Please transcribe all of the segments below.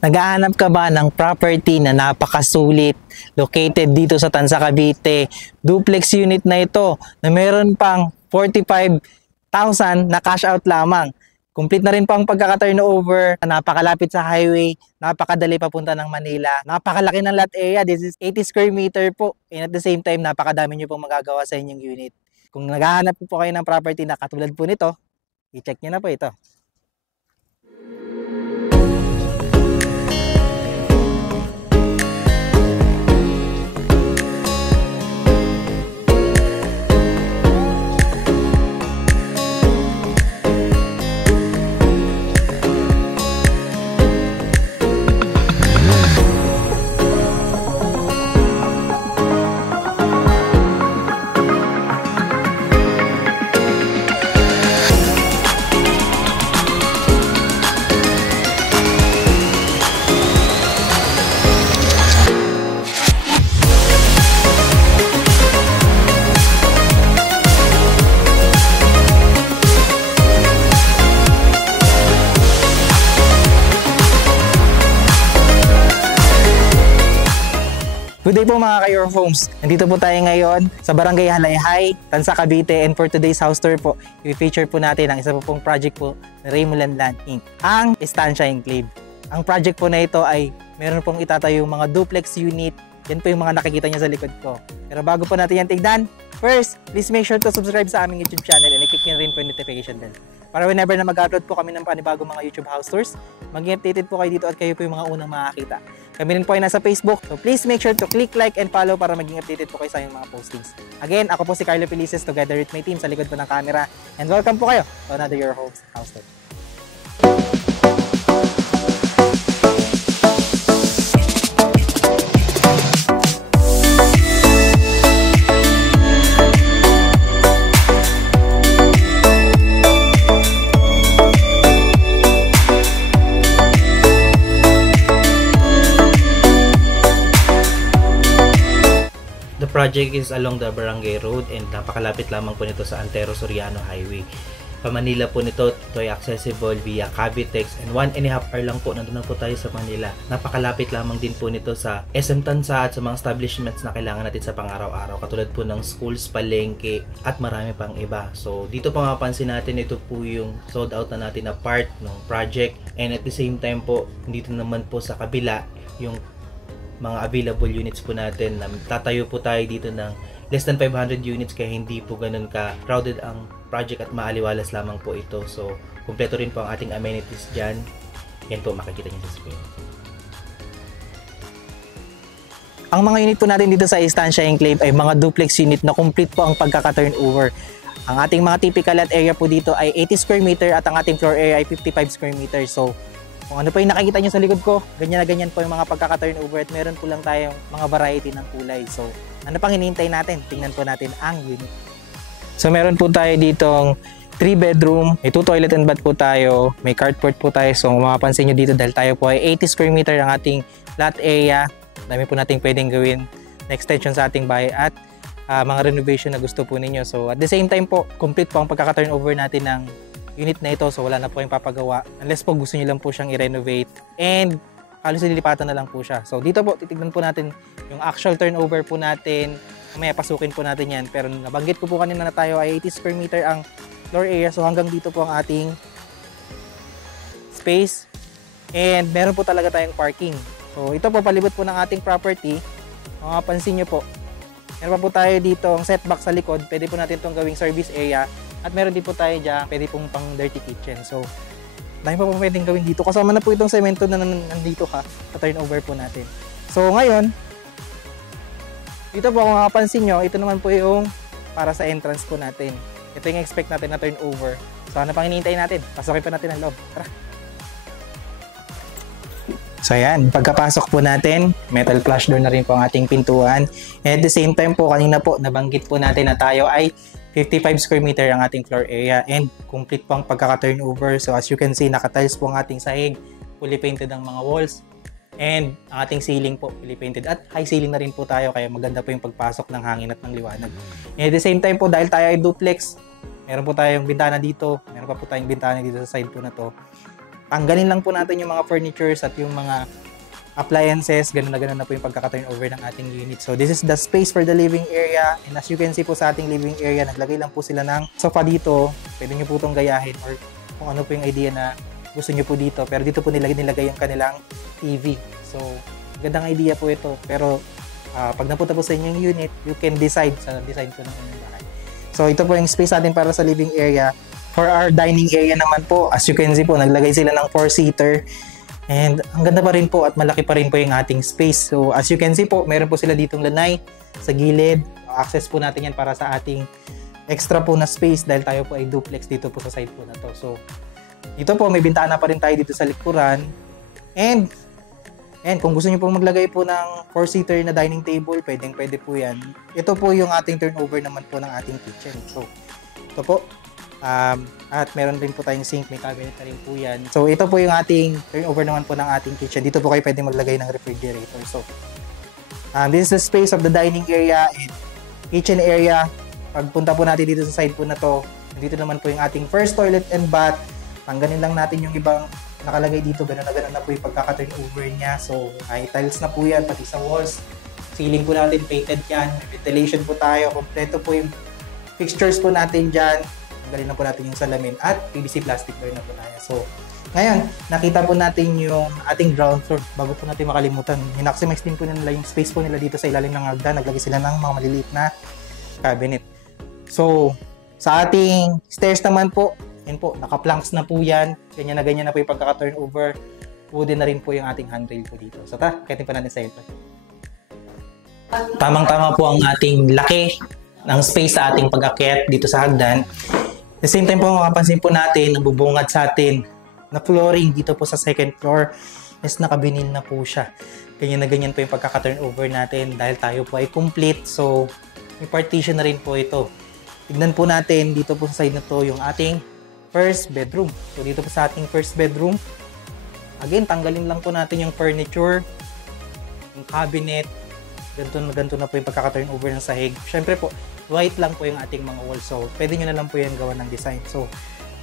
Naghahanap ka ba ng property na napakasulit, located dito sa Tanza, Cavite? Duplex unit na ito na meron pang 45,000 na cash out lamang. Complete na rin po ang pagkaka-turnover, napakalapit sa highway, napakadali papunta ng Manila. Napakalaki ng lot area, this is 80 square meter po. And at the same time, napakadami nyo pong magagawa sa inyong unit. Kung naghahanap po kayo ng property na katulad po nito, i-check nyo na po ito. Good day po mga Kayor Homes. Nandito po tayo ngayon sa Barangay Halayhay, Tanza, Cavite, and for today's house tour po, i-feature po natin ang isa po pong project po ng Raymuland Land Inc. Ang Estancia Enclave. Ang project po na ito ay meron pong itatayong mga duplex unit. Yan po yung mga nakikita niyo sa likod ko. Pero bago po natin yan tignan, first, please make sure to subscribe sa aming YouTube channel and i-click nyo rin po yung notification bell. Para whenever na mag-upload po kami ng panibagong mga YouTube house tours, maging updated po kayo dito at kayo po yung mga unang makakita. Kami rin po ay nasa Facebook, so please make sure to click like and follow para maging updated po kayo sa inyong mga postings. Again, ako po si Carlo Felices together with my team sa likod po ng camera. And welcome po kayo to another Your Homes House Tour. The project is along the Barangay Road and napakalapit lamang po nito sa Antero Soriano Highway. Pa-Manila po nito, ito ay accessible via Cavitex and 1.5 hour lang po nandun na po tayo sa Manila. Napakalapit lamang din po nito sa SM Tanza at sa mga establishments na kailangan natin sa pang-araw-araw katulad po ng schools, palengke at marami pang iba. So dito po mapapansin natin ito po yung sold out na natin na part ng project and at the same time po dito naman po sa kabila yung mga available units po natin na tatayo po tayo dito ng less than 500 units kaya hindi po ganun ka crowded ang project at maaliwalas lamang po ito. So kumpleto rin po ang ating amenities dyan. Yan po makikita nyo sa screen. Ang mga unit po natin dito sa Estancia Enclave ay mga duplex unit na complete po ang pagkaka-turnover. Ang ating mga typical lot area po dito ay 80 square meter at ang ating floor area ay 55 square meter. So kung ano pa yung nakikita nyo sa likod ko, ganyan na ganyan po yung mga pagkaka-turnover at meron po lang tayong mga variety ng kulay. So, ano pang hinihintay natin? Tingnan po natin ang unit. So, meron po tayo ditong 3 bedroom, may 2 toilet and bath po tayo, may carport po tayo. So, mapapansin nyo dito dahil tayo po ay 80 square meter ang ating lot area. Dami po natin pwedeng gawin na extension sa ating bahay at mga renovation na gusto po ninyo. So, at the same time po, complete po ang pagkaka-turnover natin ng unit na ito, so wala na po yung papagawa unless po gusto niyo lang po siyang i-renovate and halos nililipatan na lang po siya. So dito po titignan po natin yung actual turnover po natin, may pasukin po natin yan, pero nabanggit ko po kanina na tayo ay 80 square meter ang floor area, so hanggang dito po ang ating space and meron po talaga tayong parking. So ito po palibot po ng ating property, mapapansin nyo po meron pa po tayo dito ang setback sa likod, pwede po natin itong gawing service area. At meron din po tayo dyan, pwede pong pang dirty kitchen. So, dahil pa po pwedeng gawin dito. Kasama na po itong semento na nandito sa turnover po natin. So, ngayon, dito po kung makapansin nyo, ito naman po yung para sa entrance po natin. Ito yung expect natin na turnover. So, ano pang hinihintay natin? Pasokin pa natin ang loob. Tara! So, ayan. Pagkapasok po natin, metal flush door na rin po ang ating pintuan. And at the same time po, kanina po, nabanggit po natin na tayo ay 55 square meter ang ating floor area and complete po ang pagkaka-turnover. So as you can see, nakatiles po ang ating sahig, fully painted ang mga walls and ang ating ceiling po fully painted at high ceiling na rin po tayo kaya maganda po yung pagpasok ng hangin at ng liwanag. And at the same time po, dahil tayo ay duplex, meron po tayong bintana dito, meron pa po tayong bintana dito sa side po na to. tanggalin lang po natin yung mga furnitures at yung mga appliances, ganun na po yung pagkaka-turn over ng ating unit. So this is the space for the living area, and as you can see po sa ating living area, naglagay lang po sila ng sofa dito. Pwede nyo po itong gayahin or kung ano po yung idea na gusto nyo po dito, pero dito po nilagay yung kanilang TV. So gandang idea po ito, pero pag napunta po sa inyong unit, you can decide sa design po ng inyong bahay. So ito po yung space natin para sa living area. For our dining area naman po, as you can see po, naglagay sila ng 4-seater. And ang ganda pa rin po at malaki pa rin po yung ating space. So as you can see po, meron po sila ditong lanay sa gilid. Access po natin yan para sa ating extra po na space dahil tayo po ay duplex dito po sa side po na to. So dito po, may bintana pa rin tayo dito sa likuran. And kung gusto niyo po maglagay po ng 4-seater na dining table, pwede po yan. Ito po yung ating turnover naman po ng ating kitchen. So ito po. At meron rin po tayong sink, may cabinet na rin po yan. So ito po yung ating turnover naman po ng ating kitchen. Dito po kayo pwede maglagay ng refrigerator. So this is the space of the dining area and kitchen area. Pagpunta po natin dito sa side po na to, dito naman po yung ating first toilet and bath. Tanggalin lang natin yung ibang nakalagay dito, ganun na po yung pagkaka-turnover niya. So may tiles na po yan, pati sa walls. Ceiling po natin, painted yan. Ventilation po tayo. Kompleto po yung fixtures po natin dyan. Tanggalin na po natin yung salamin at PVC plastic door na po tayo. So, ngayon, nakita po natin yung ating ground floor. Bago po natin makalimutan, minaximize din po nila yung space po nila dito sa ilalim ng hagdan. Naglagay sila ng mga maliliit na cabinet. So, sa ating stairs naman po, yan po, naka-planks na po yan. Ganyan na po yung pagkaka-turnover. Wooden na rin po yung ating handrail po dito. So, kayatin pa natin sa ito. Tamang-tama po ang ating laki ng space sa ating pag-akyat dito sa hagdan. At the same time po, makapansin po natin, nabubungad sa atin na flooring dito po sa second floor is nakabinil na po siya. Ganyan po yung pagkaka-turnover natin dahil tayo po ay complete. So, may partition na rin po ito. Tignan po natin dito po sa side na to yung ating first bedroom. So, dito po sa ating first bedroom, again, tanggalin lang po natin yung furniture, yung cabinet. Ganito na po yung pagkaka-turnover ng sahig. Siyempre po, white lang po yung ating mga walls. So, pwede nyo na lang po yan gawa ng design. So,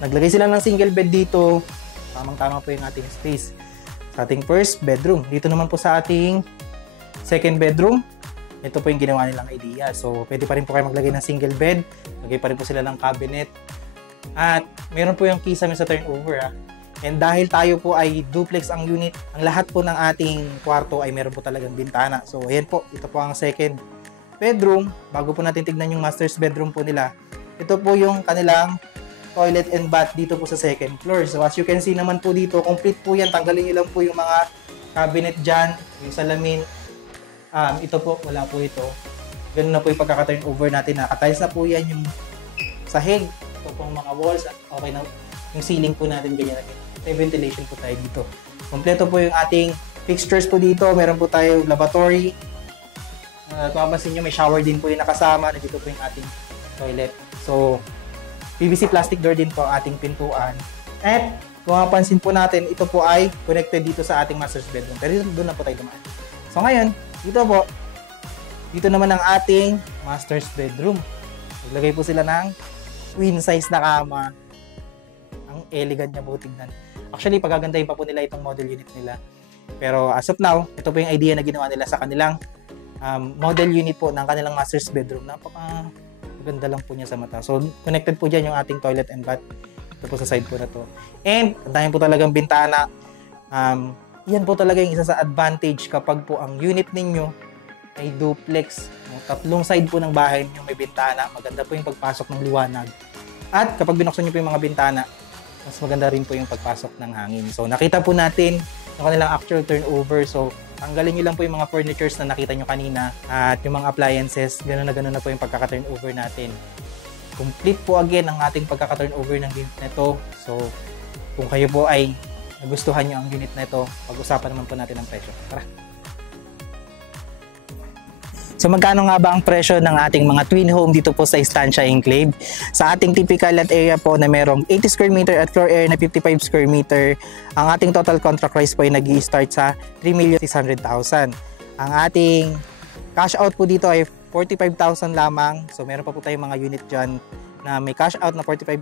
naglagay sila ng single bed dito. Tamang-tama po yung ating space. Sa ating first bedroom. Dito naman po sa ating second bedroom. Ito po yung ginawa nilang idea. So, pwede pa rin po kayo maglagay ng single bed. Lagay pa rin po sila ng cabinet. At, meron po yung kisame sa turnover. And dahil tayo po ay duplex ang unit, ang lahat po ng ating kwarto ay meron po talagang bintana. So, ayan po. Ito po ang second bedroom. Bago po natin tignan yung master's bedroom po nila. Ito po yung kanilang toilet and bath dito po sa second floor. So, as you can see naman po dito, complete po yan. Tanggalin nyo lang po yung mga cabinet dyan, yung salamin. Ito po, wala po ito. Ganun na po yung pagkaka-turnover natin. Nakatiles na po yan yung sahig. Ito po mga walls. At okay na yung ceiling po natin ganyan. May ventilation po tayo dito. Kompleto po yung ating fixtures po dito. Meron po tayo lavatory. Kung mapansin nyo, may shower din po yung nakasama. Dito po yung ating toilet. So, PVC plastic door din po ang ating pintuan. At kung mapansin po natin, ito po ay connected dito sa ating master's bedroom. Pero doon na po tayo dumaan. So ngayon, dito po, dito naman ang ating master's bedroom. Naglagay po sila ng queen size na kama. Ang elegant niya po tignan. Actually, pagagandahin pa po nila itong model unit nila. Pero as of now, ito po yung idea na ginawa nila sa kanilang model unit po ng kanilang master's bedroom. Napaka-ganda lang po niya sa mata. So, connected po dyan yung ating toilet and bath. Ito po sa side po na to. And, ang dahil po talagang bintana. Yan po talaga yung isa sa advantage kapag po ang unit ninyo ay duplex. Tatlong side po ng bahay nyo may bintana. Maganda po yung pagpasok ng liwanag. At kapag binuksan nyo po yung mga bintana, mas maganda rin po yung pagpasok ng hangin. So, nakita po natin yung kanilang actual turnover. So, tanggalin nyo lang po yung mga furnitures na nakita nyo kanina at yung mga appliances. Gano'n na po yung pagkaka-turnover natin. Complete po again ang ating pagkaka-turnover ng unit na ito. So, kung kayo po ay nagustuhan nyo ang unit na ito, pag-usapan naman po natin ang presyo. Tara! So magkano nga ba ang presyo ng ating mga twin home dito po sa Estancia Enclave? Sa ating typical lot area po na merong 80 square meter at floor area na 55 square meter, ang ating total contract price po ay nag-i-start sa 3,600,000. Ang ating cash out po dito ay 45,000 lamang. So meron pa po tayong mga unit dyan na may cash out na 45,000.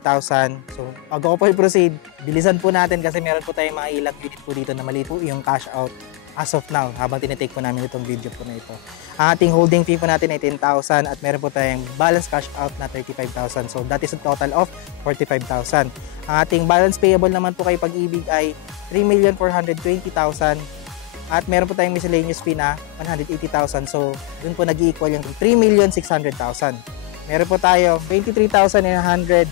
So, bago ko po i-proceed, bilisan po natin kasi meron po tayong mga ilang unit po dito na mali po yung cash out as of now habang tinitake po namin itong video po na ito. Ang ating holding fee po natin ay 10,000 at meron po tayong balance cash out na 35,000. So, that is a total of 45,000. Ang ating balance payable naman po kay Pag-ibig ay 3,420,000 at meron po tayong miscellaneous fee na 180,000. So, dun po nag-i-equal yung 3,600,000. Meron po tayo 23,950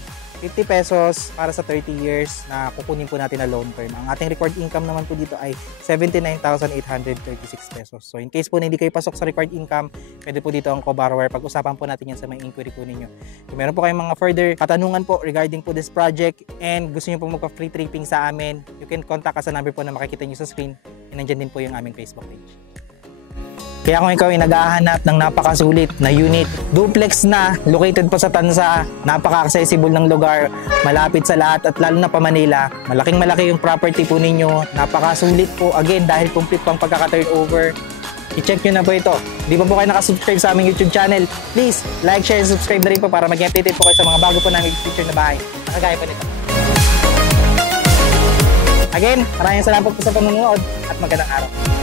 pesos para sa 30 years na kukunin po natin na loan term. Ang ating record income naman po dito ay 79,836 pesos. So in case po na hindi kayo pasok sa record income, pwede po dito ang co-borrower. Pag-usapan po natin yan sa may inquiry po ninyo. Kung meron po kayong mga further katanungan po regarding po this project and gusto nyo po magpa-free tripping sa amin, you can contact us sa number po na makikita nyo sa screen. And nandyan din po yung aming Facebook page. Kaya kung ikaw ay naghahanap ng napakasulit na unit, duplex na, located po sa Tanza, napaka-accessible ng lugar, malapit sa lahat at lalo na pa Manila, malaking-malaki yung property po ninyo, napakasulit po, again dahil complete pang pagkaka-turnover, i-check nyo na po ito. Di ba po kayo nakasubscribe sa aming YouTube channel? Please, like, share, and subscribe na rin po para mag-updated po kayo sa mga bago po namin feature na bahay. Nakagaya po nito. Again, maraming salamat po sa panonood at magandang araw.